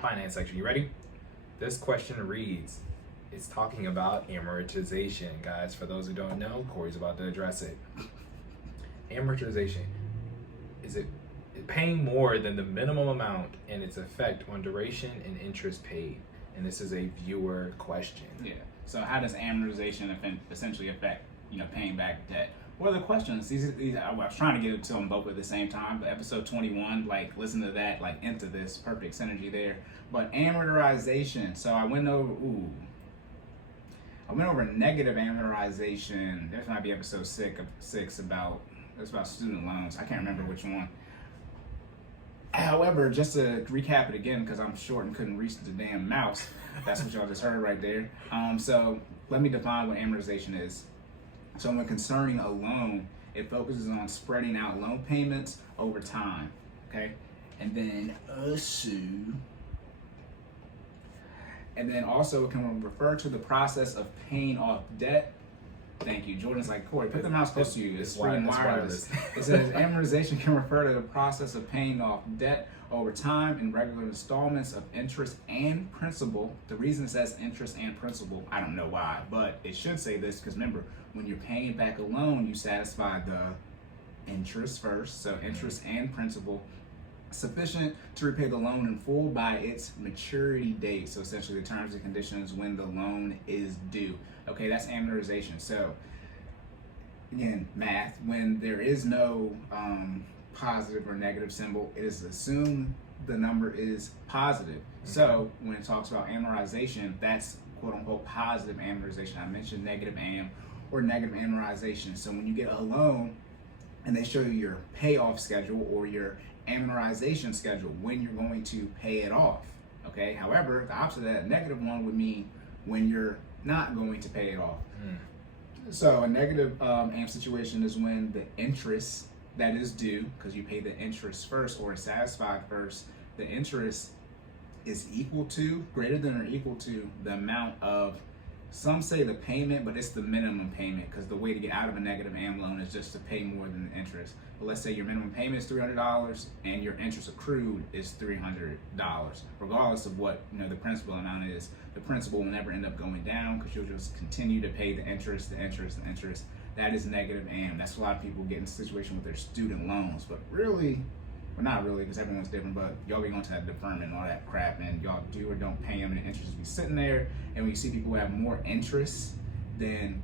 finance section. You ready? This question reads, it's talking about amortization. Guys, for those who don't know, Cory's about to address it. Amortization. Is it paying more than the minimum amount and its effect on duration and interest paid? And this is a viewer question. Yeah. So how does amortization essentially affect, paying back debt? Well, the questions, these I was trying to get to them both at the same time, but episode 21, listen to that, into this, perfect synergy there. But amortization, so I went over negative amortization. This might be episode six about student loans. I can't remember which one. However, just to recap it again, because I'm short and couldn't reach the damn mouse, that's what y'all just heard right there. So let me define what amortization is. So when concerning a loan, it focuses on spreading out loan payments over time, okay? And then also it can refer to the process of paying off debt. Thank you. Jordan's like, Cory, put the mouse close to you. It's free and wireless. It says amortization can refer to the process of paying off debt over time in regular installments of interest and principal. The reason it says interest and principal, I don't know why, but it should say this because remember, when you're paying back a loan, you satisfy the interest first, so interest and principal, sufficient to repay the loan in full by its maturity date. So essentially the terms and conditions when the loan is due. Okay, that's amortization. So again, math, when there is no positive or negative symbol, it is assumed the number is positive. Okay. So when it talks about amortization, that's quote unquote positive amortization. I mentioned negative am or negative amortization. So when you get a loan and they show you your payoff schedule or your amortization schedule, when you're going to pay it off, okay? However, the opposite of that, negative one would mean when you're not going to pay it off. So a negative am situation is when the interest that is due, because you pay the interest first or is satisfied first, the interest is equal to, greater than or equal to the amount of, some say the payment, but it's the minimum payment, because the way to get out of a negative am loan is just to pay more than the interest. But let's say your minimum payment is $300 and your interest accrued is $300. Regardless of what the principal amount is, the principal will never end up going down because you'll just continue to pay the interest. That is negative am. That's a lot of people get in a situation with their student loans, but really, well, not really, because everyone's different, but y'all be going to that deferment and all that crap, and y'all do or don't pay them, and the interest be sitting there. And when you see people who have more interest than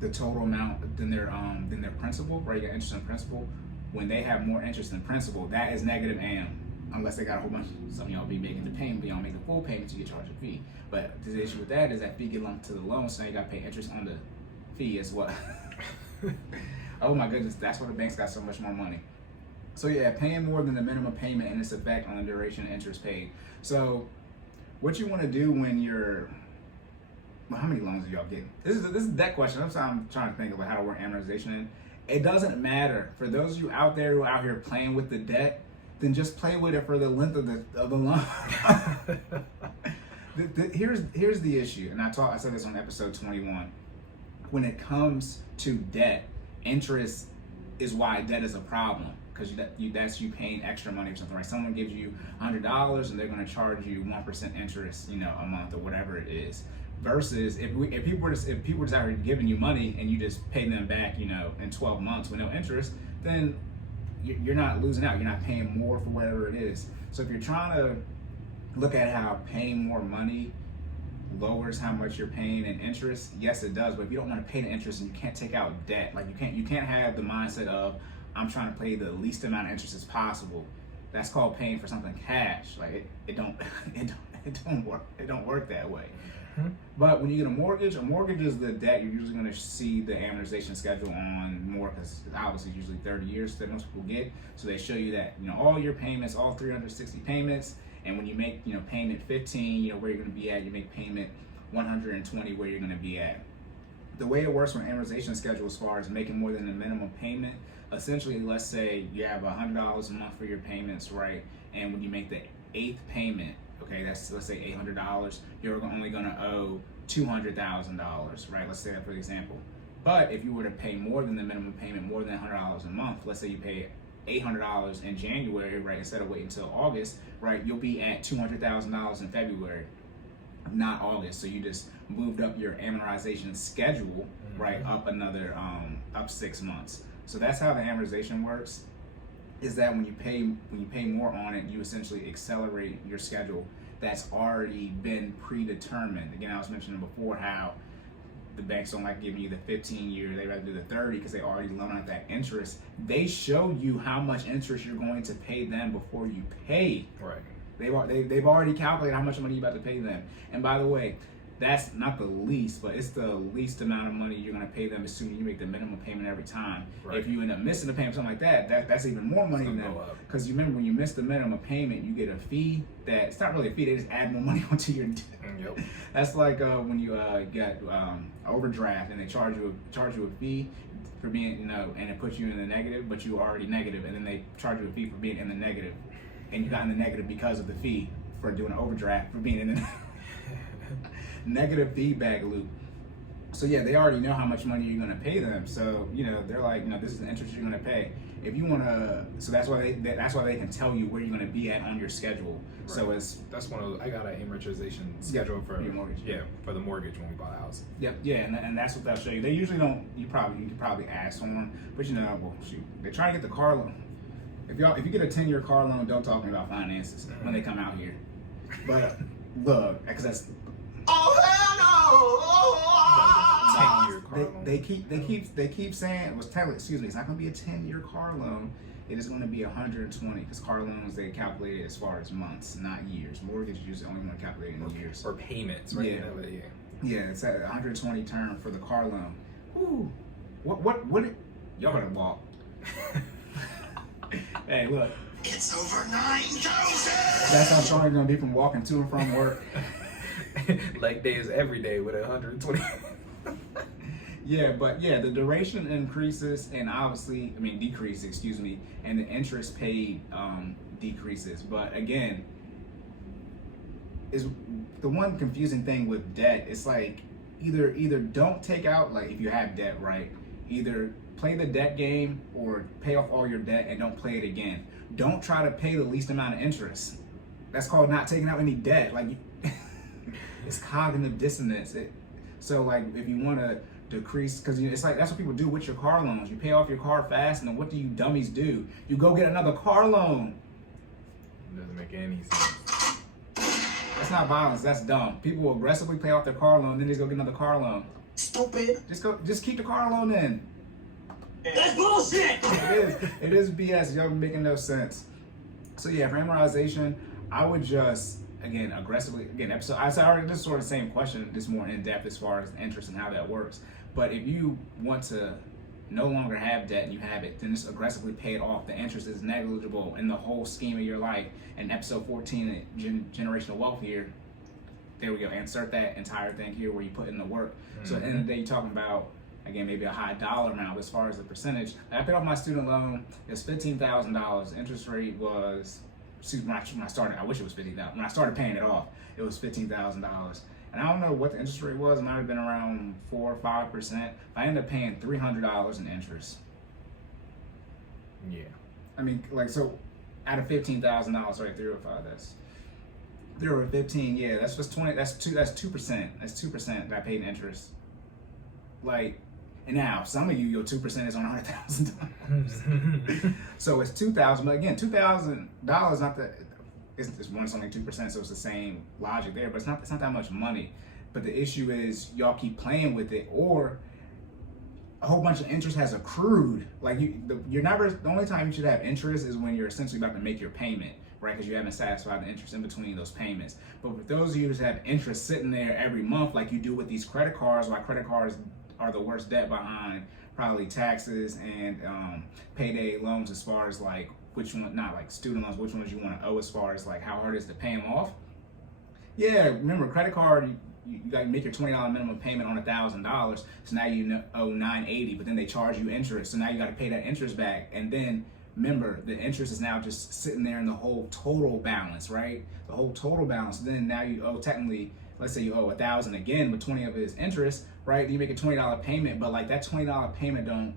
the total amount than their principal, right? You got interest and principal. When they have more interest than principal, that is negative am. Unless they got a whole bunch. Some of y'all be making the payment, but y'all make the full payment, you get charged a fee. But the issue with that is that fee get lumped to the loan, so now you got to pay interest on the fee as well. Oh my goodness, that's why the banks got so much more money. So yeah, paying more than the minimum payment and its effect on the duration of interest paid. So what you want to do when you're, well, how many loans are y'all getting? This is that question. I'm trying to think about how to work amortization in. It doesn't matter. For those of you out there who are out here playing with the debt, then just play with it for the length of the loan. Here's the issue, and I said this on episode 21. When it comes to debt, interest is why debt is a problem. Because that's you paying extra money or something, right? Someone gives you $100 and they're going to charge you 1% interest, a month or whatever it is. Versus if people were just out here giving you money and you just pay them back, in 12 months with no interest, then you're not losing out. You're not paying more for whatever it is. So if you're trying to look at how paying more money lowers how much you're paying in interest, yes, it does. But if you don't want to pay the interest and you can't take out debt, you can't have the mindset of, I'm trying to pay the least amount of interest as possible. That's called paying for something cash. It don't work that way. Mm-hmm. But when you get a mortgage is the debt you're usually going to see the amortization schedule on more, because obviously usually 30 years that most people get. So they show you that all your payments, all 360 payments, and when you make payment 15, where you're going to be at. You make payment 120, where you're going to be at. The way it works from an amortization schedule, as far as making more than the minimum payment, essentially, let's say you have $100 a month for your payments, right? And when you make the 8th payment, okay, let's say $800, you're only going to owe $200,000, right? Let's say that for example. But if you were to pay more than the minimum payment, more than $100 a month, let's say you pay $800 in January, right, instead of waiting until August, right, you'll be at $200,000 in February, not August. So you just moved up your amortization schedule, right, up another up 6 months. So that's how the amortization works. Is that when you pay more on it, you essentially accelerate your schedule that's already been predetermined. Again, I was mentioning before how the banks don't like giving you the 15 year, they rather do the 30 because they already loan out that interest. They show you how much interest you're going to pay them before you pay. Right. They've already calculated how much money you're about to pay them. And by the way, that's not the least, but it's the least amount of money you're going to pay them, assuming you make the minimum payment every time. Right. If you end up missing the payment, something like that's even more money than that. Because you remember when you miss the minimum payment, you get a fee that, it's not really a fee, they just add more money onto your debt. Yep. That's like when you get overdraft and they charge you a fee for being, and it puts you in the negative, but you were already negative, and then they charge you a fee for being in the negative, and you got in the negative because of the fee for doing an overdraft for being in the negative feedback loop. So yeah, they already know how much money you're going to pay them. So they're like, this is the interest you're going to pay. If you want to, so that's why they can tell you where you're going to be at on your schedule. Right. So that's one of those, I got an amortization schedule for your mortgage. Yeah, for the mortgage when we bought a house. Yep. Yeah, and that's what they'll show you. They usually don't. You could probably ask someone, but well, shoot, they try to get the car loan. If you get a 10-year car loan, don't talk to me about finances when they come out here. But look, because that's. Oh hell no! They keep saying it's not going to be a 10-year car loan. It is going to be 120 because car loans they calculate it as far as months, not years. Mortgage is usually only going to calculate in years or payments, right? Yeah, it's at 120 term for the car loan. Ooh, what? Y'all better walk. Hey, look. It's over 9,000. That's how strong you're going to be from walking to and from work. Leg day is every day with 120. Yeah, but the duration increases and decreases, and the interest paid decreases. But again, is the one confusing thing with debt. It's like either don't take out, like if you have debt, right? Either play the debt game or pay off all your debt and don't play it again. Don't try to pay the least amount of interest. That's called not taking out any debt. Like it's cognitive dissonance. So like if you want to decrease, because it's like that's what people do with your car loans. You pay off your car fast, and then what do you dummies do? You go get another car loan. It doesn't make any sense. That's not violence. That's dumb. People will aggressively pay off their car loan, then they just go get another car loan. Stupid. Just keep the car loan in. That's bullshit. It is BS. Y'all making no sense. So yeah, for amortization, I would just aggressively episode. I said already this is sort of the same question, just more in depth as far as interest and how that works. But if you want to no longer have debt and you have it, then just aggressively pay it off. The interest is negligible in the whole scheme of your life. And episode 14, generational wealth here. There we go. Insert that entire thing here where you put in the work. Mm-hmm. So at the end of the day, you're talking about, again, maybe a high dollar amount, but as far as the percentage, I paid off my student loan. It's $15,000. Interest rate was, when I started, I wish it was $50,000. When I started paying it off, it was $15,000. And I don't know what the interest rate was. It might have been around 4 or 5%. I ended up paying $300 in interest. Yeah. I mean, like, so out of $15,000, right, 3 or 5, that's 3 over 15. Yeah, that's just 20. That's 2%. That's 2% that I paid in interest. Like, and now some of you, your 2% is on $100,000. So it's $2,000. But again, $2,000 not the. It's only 2%, so it's the same logic there. But it's not that much money. But the issue is y'all keep playing with it, or a whole bunch of interest has accrued. Like the only time you should have interest is when you're essentially about to make your payment, right? Because you haven't satisfied the interest in between those payments. But with those of you that have interest sitting there every month, like you do with these credit cards, why credit cards are the worst debt behind probably taxes and payday loans, as far as like which one, not like student loans, which ones you want to owe as far as like how hard it is to pay them off. Yeah, remember credit card, you got to make your $20 minimum payment on $1,000, so now you owe $980, but then they charge you interest, so now you got to pay that interest back, and then remember the interest is now just sitting there in the whole total balance, right? The whole total balance. Then now you owe technically, let's say you owe $1,000 again, but 20 of it is interest, right? You make a $20 payment, but like that $20 payment don't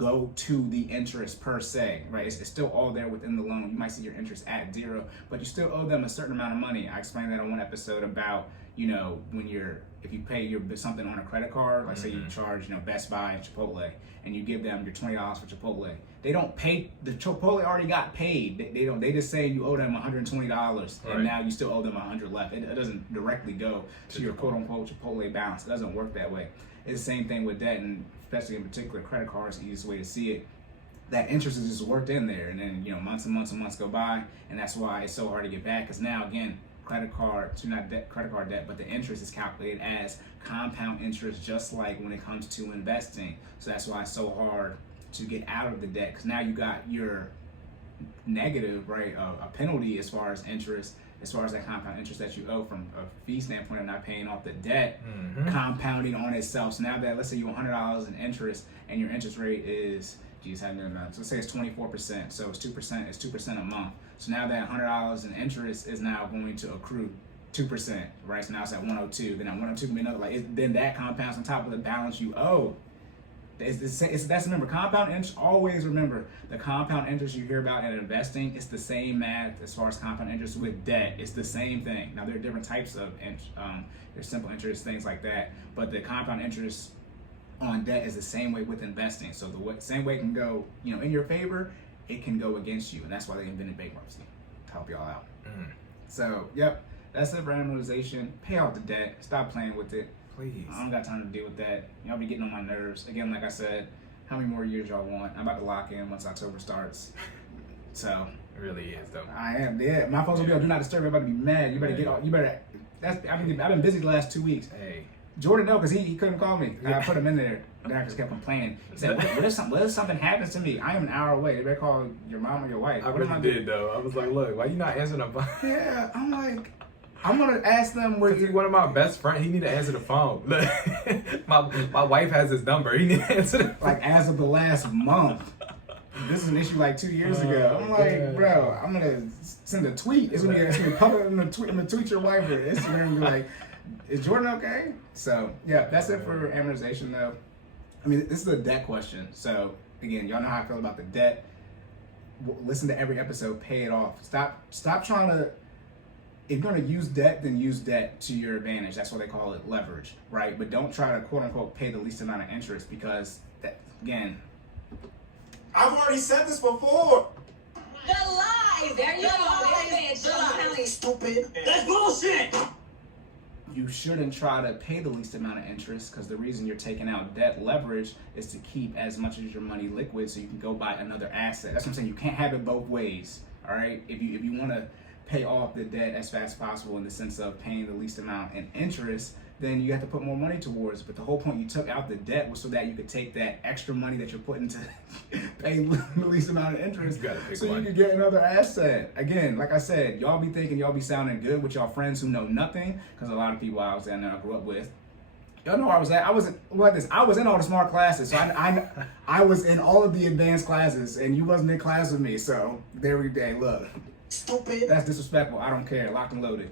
go to the interest per se, right? It's still all there within the loan. You might see your interest at 0, but you still owe them a certain amount of money. I explained that on one episode about, if you pay something on a credit card, like say you charge, Best Buy and Chipotle, and you give them your $20 for Chipotle. They don't pay, the Chipotle already got paid. They just say you owe them $120, and now you still owe them $100 left. It doesn't directly go to your quote unquote Chipotle balance. It doesn't work that way. It's the same thing with debt, and especially in particular credit cards, the easiest way to see it. That interest is just worked in there, and then months and months and months go by, and that's why it's so hard to get back. Because now again, credit card debt, but the interest is calculated as compound interest, just like when it comes to investing. So that's why it's so hard to get out of the debt, because now you got your negative, right, a penalty as far as interest, as far as that compound interest that you owe from a fee standpoint of not paying off the debt, compounding on itself. So now that, let's say you owe $100 in interest, and your interest rate is, so let's say it's 24%, so it's 2% a month. So now that $100 in interest is now going to accrue 2%, right? So now it's at 102. Then at 102 can be another, then that compounds on top of the balance you owe. That's remember, compound interest, always remember, the compound interest you hear about in investing, it's the same math as far as compound interest with debt. It's the same thing. Now there are different types of there's simple interest, things like that, but the compound interest on debt is the same way with investing. So same way it can go, in your favor, it can go against you, and that's why they invented bankruptcy, to help y'all out. So, yep, that's it for amortization. Pay off the debt. Stop playing with it. Please. I don't got time to deal with that. Y'all be getting on my nerves. Again, like I said, how many more years y'all want? I'm about to lock in once October starts. So it really is, though. I am. Yeah, my folks will be on Do Not Disturb. Everybody be mad. You better get off. You better. I've been busy the last 2 weeks. Hey. Jordan, no, because he couldn't call me. I put him in there. Then I just kept complaining. He said, what if something happens to me? I am an hour away. They better call your mom or your wife. I really did, though. I was like, look, why you not answering the phone? Yeah, I'm like, I'm going to ask them where He's one of my best friends. He need to answer the phone. Look, my wife has his number. He need to answer the phone. Like, as of the last month. This is an issue like 2 years ago. I'm like, bro, I'm going to send a tweet. It's going to be public. I'm going to tweet your wife or Instagram and be like, is Jordan okay? So, yeah, that's it for amortization, though. I mean, this is a debt question. So, again, y'all know how I feel about the debt. Listen to every episode. Pay it off. Stop trying to... If you're going to use debt, then use debt to your advantage. That's what they call it, leverage, right? But don't try to, quote-unquote, pay the least amount of interest, because, that, again... I've already said this before. The lies. There you go. Stupid. That's bullshit. You shouldn't try to pay the least amount of interest, because the reason you're taking out debt leverage is to keep as much of your money liquid so you can go buy another asset. That's what I'm saying. You can't have it both ways, all right? If you want to pay off the debt as fast as possible in the sense of paying the least amount in interest, then you have to put more money towards it. But the whole point you took out the debt was so that you could take that extra money that you're putting to pay the least amount of interest, so you could get another asset. Again, like I said, y'all be thinking y'all be sounding good with y'all friends who know nothing, because a lot of people I was in there I grew up with, y'all know where I was at. I was in all the smart classes, so I was in all of the advanced classes, and you wasn't in class with me. So there we go. Look, Stupid. that's disrespectful. I don't care. Locked and loaded.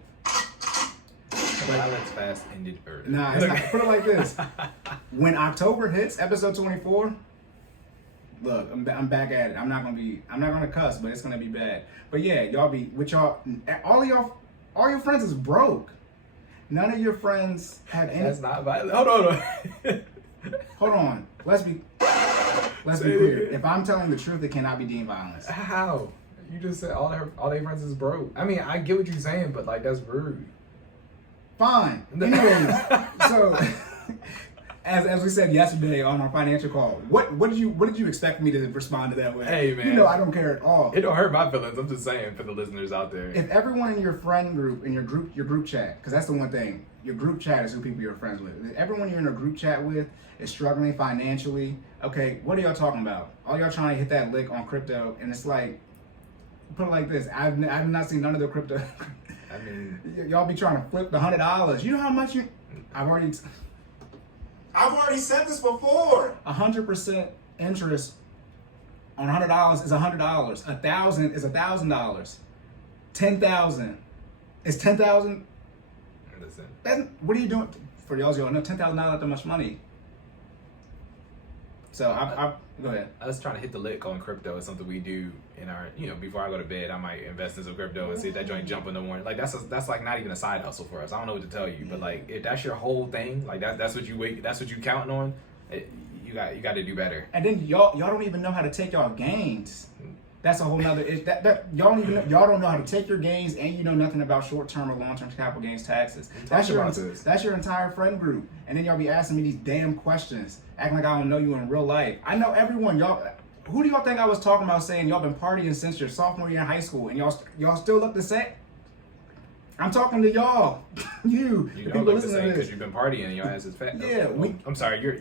Violence fast ended early. Nah, it's not. Put it like this: when October hits, episode 24. Look, I'm back at it. I'm not gonna cuss, but it's gonna be bad. But yeah, y'all be with y'all. All your friends is broke. None of your friends have any. That's not violent. Hold on. Hold on. Let's be clear. If I'm telling the truth, it cannot be deemed violence. How? You just said all their friends is broke. I mean, I get what you're saying, but like that's rude. Fine. Anyways, so as we said yesterday on our financial call, what did you expect me to respond to that way? Hey man, you know I don't care at all. It don't hurt my feelings. I'm just saying for the listeners out there. If everyone in your friend group, in your group chat, because that's the one thing, your group chat is who people you're friends with. If everyone you're in a group chat with is struggling financially, okay, what are y'all talking about? All y'all trying to hit that lick on crypto, and it's like, put it like this: I've not seen none of the crypto. I mean, y'all be trying to flip the $100. You know how much I've already said this before. 100% interest on $100 is $100. 1,000 is $1,000. 10,000 is 10,000. listen. What are you doing for y'all? Know $10,000 not that much money. So Go ahead. Us trying to hit the lick on crypto is something we do in our, before I go to bed, I might invest in some crypto and see if that joint jump in the morning. Like that's like not even a side hustle for us. I don't know what to tell you, but like if that's your whole thing, like that's what you counting on. You got to do better. And then y'all don't even know how to take y'all gains. That's a whole nother. Y'all don't know how to take your gains, and you know nothing about short-term or long-term capital gains taxes. That's your entire friend group, and then y'all be asking me these damn questions, acting like I don't know you in real life. I know everyone. Y'all, who do y'all think I was talking about saying y'all been partying since your sophomore year in high school, and y'all still look the same? I'm talking to y'all. You don't people look the listening same to because this. you've been partying and your ass is fat. Yeah, I'm sorry. You're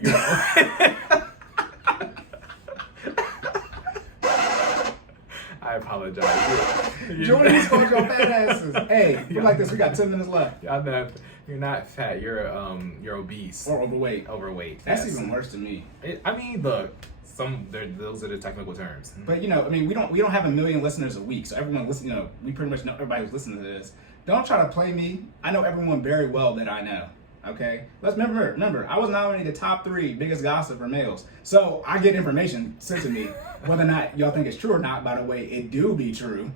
I apologize. Jordan, he's called your fat asses. Hey, we're like this. We got 10 minutes left. You're not fat. You're obese Or overweight. Overweight. That's yes. even worse to me. Look, those are the technical terms. But we don't have 1 million listeners a week, so everyone listen. We pretty much know everybody who's listening to this. Don't try to play me. I know everyone very well that I know. Okay, let's remember. I was nominated top 3 biggest gossip for males, so I get information sent to me. Whether or not y'all think it's true or not, by the way, it do be true.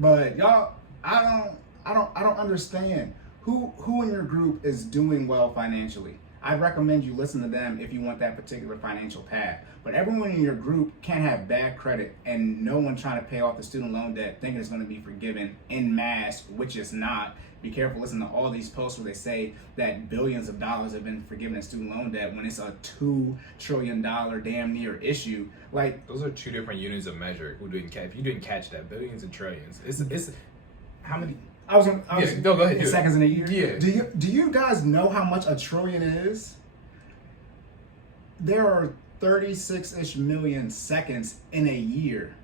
But y'all, I don't understand who in your group is doing well financially. I recommend you listen to them if you want that particular financial path. But everyone in your group can't have bad credit and no one trying to pay off the student loan debt thinking it's going to be forgiven en masse, which is not. Be careful listening to all these posts where they say that billions of dollars have been forgiven in student loan debt when it's a $2 trillion damn near issue. Like, those are 2 different units of measure. If you didn't catch that, billions and trillions. It's how many? I was go ahead. in seconds in a year. Yeah. Do you guys know how much a trillion is? There are 36-ish million seconds in a year.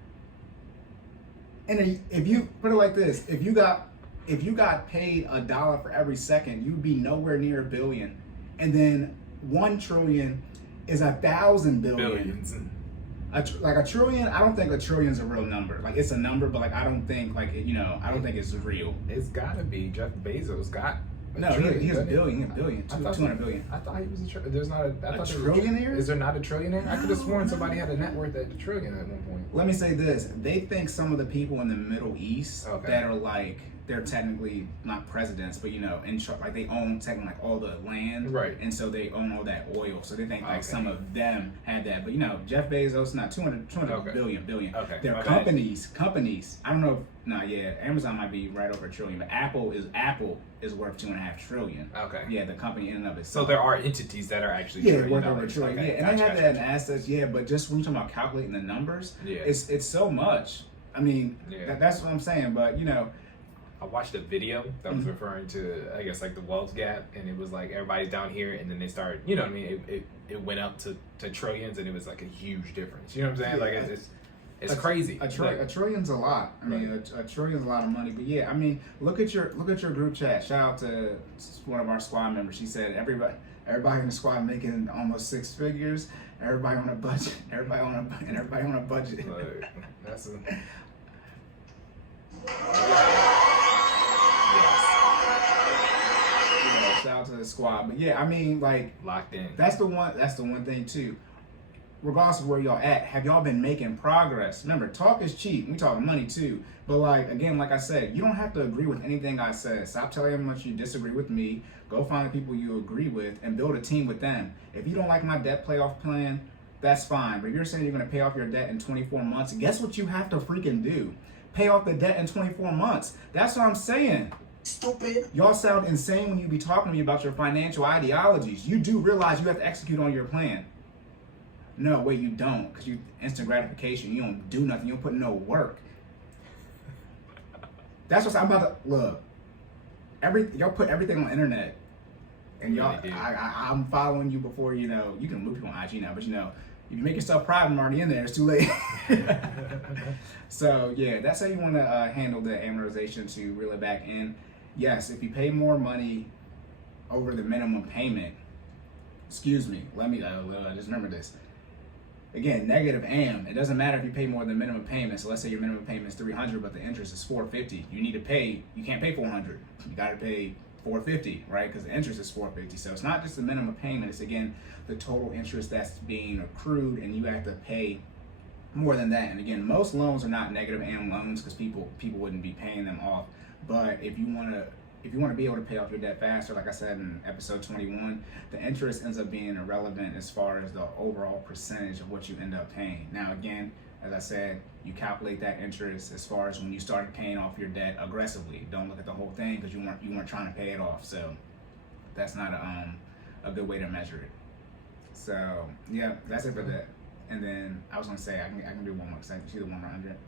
And if you put it like this, if you got paid $1 for every second, you'd be nowhere near a billion. And then 1 trillion is 1,000 billion. Billions. Like a trillion, I don't think a trillion is a real number. Like, it's a number, but like I don't think I don't think it's real. It's gotta be. Jeff Bezos got. No, he has a billion. 200 billion. I thought he was a trillionaire. There's not a. I thought trillionaire? Is there not a trillionaire? I could have sworn somebody had a net worth at a trillion at one point. Let me say this: they think some of the people in the Middle East Okay. that are like they're technically not presidents, but like they own technically like all the land, Right. And so they own all that oil. So they think like Okay. some of them had that, but Jeff Bezos not 200 Okay. billion. Okay, They're my bad. companies. I don't know. Amazon might be right over $1 trillion, but Apple is worth $2.5 trillion. Okay. Yeah, the company in and of So itself. there are entities that are actually worth over $1 trillion. Okay. Yeah, and they have Gotcha. that in assets. Yeah, but just when you're talking about calculating the numbers, Yeah. it's so much. I mean, Yeah. that's what I'm saying. But I watched a video that was Mhm. referring to, I guess, like the wealth gap, and it was like everybody's down here, and then they started, you know what I mean? It went up to trillions, and it was like a huge difference. You know what I'm saying? Yeah. Like it's crazy. A trillion's a lot. I mean, a trillion's a lot of money. But yeah, I mean, look at your group chat. Shout out to one of our squad members. She said everybody in the squad making almost 6 figures. Everybody on a budget. Everybody on a budget. Like, that's a. Shout out to the squad. But yeah, I mean, like, Locked in. that's the one thing too. Regardless of where y'all at, have y'all been making progress? Remember, talk is cheap. We talking money too. But like I said, you don't have to agree with anything I said. Stop telling how much you disagree with me. Go find the people you agree with and build a team with them. If you don't like my debt payoff plan, that's fine. But if you're saying you're gonna pay off your debt in 24 months, guess what you have to freaking do? Pay off the debt in 24 months. That's what I'm saying. Stupid. Y'all sound insane when you be talking to me about your financial ideologies. You do realize you have to execute on your plan. No, wait, you don't, because you instant gratification. You don't do nothing. You don't put no work. That's what I'm about to look. Y'all put everything on the internet, and y'all, Really do. I'm following you before you can move people on IG now, but if you make yourself private and already in there, it's too late. So yeah, that's how you want to handle the amortization to reel it back in. Yes, if you pay more money over the minimum payment, excuse me, let me just remember this. Again, negative AM. It doesn't matter if you pay more than minimum payment. So let's say your minimum payment is $300, but the interest is $450. You can't pay $400. You got to pay $450, right? Because the interest is $450. So it's not just the minimum payment. It's again the total interest that's being accrued, and you have to pay more than that. And again, most loans are not negative AM loans because people wouldn't be paying them off. But if you want to be able to pay off your debt faster, like I said in episode 21, the interest ends up being irrelevant as far as the overall percentage of what you end up paying. Now again, as I said, you calculate that interest as far as when you started paying off your debt aggressively. Don't look at the whole thing because you weren't trying to pay it off. So that's not a good way to measure it. So yeah, that's it for that. And then I was gonna say I can do one more because I see the one more under it.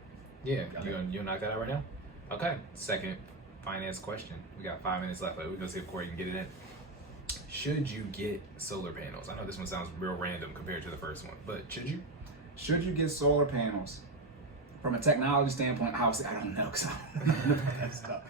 Yeah, Okay. you knock that out right now? Okay, second finance question. We got 5 minutes left, but we're gonna see if Cory can get it in. Should you get solar panels? I know this one sounds real random compared to the first one, but should you? Should you get solar panels? From a technology standpoint, obviously I don't know because I'm not that stuff.